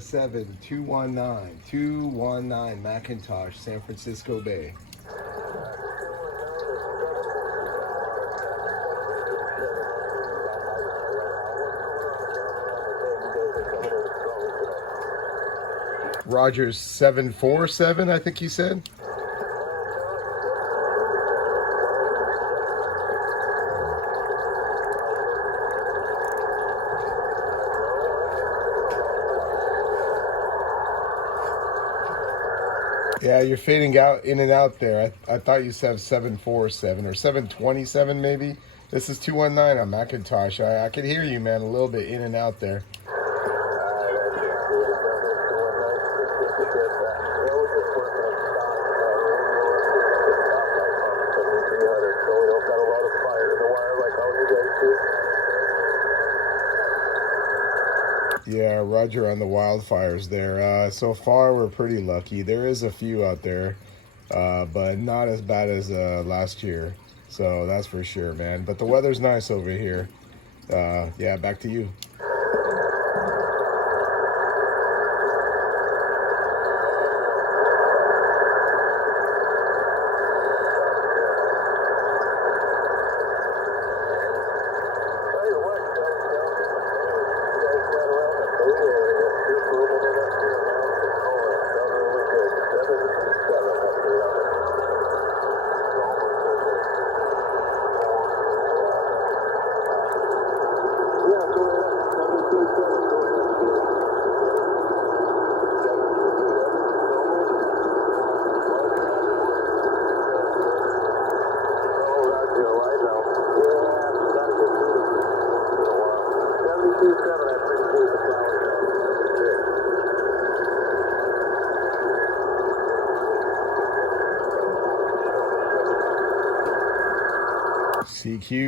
Seven 219 Macintosh, San Francisco Bay. Rogers 747, I think you said. Yeah, you're fading out in and out there. I thought you said 747 or 727 maybe. This is 219 on Macintosh. I could hear you, man, a little bit in and out there. Yeah, Roger on the wildfires there. So far, we're pretty lucky. There is a few out there, but not as bad as last year. So that's for sure, man. But the weather's nice over here. Yeah, back to you.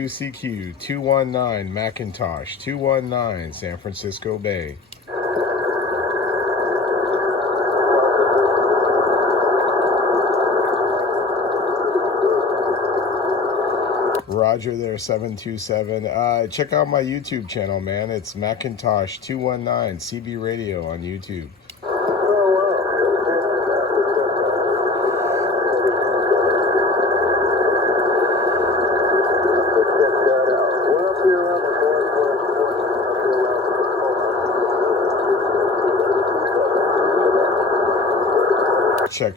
CQ 219 Macintosh 219 San Francisco Bay. Roger there 727. Check out my YouTube channel, man. It's Macintosh 219 CB Radio on YouTube.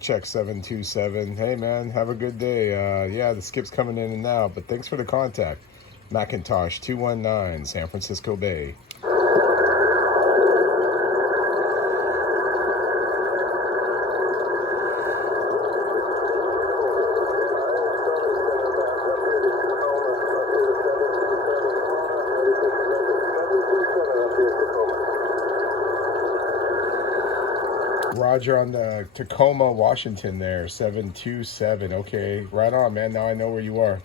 Check 727. Hey man, have a good day. Yeah, the skip's coming in and out, but thanks for the contact. Macintosh 219 San Francisco Bay. Roger on the Tacoma, Washington there, 727. Okay, right on, man. Now I know where you are.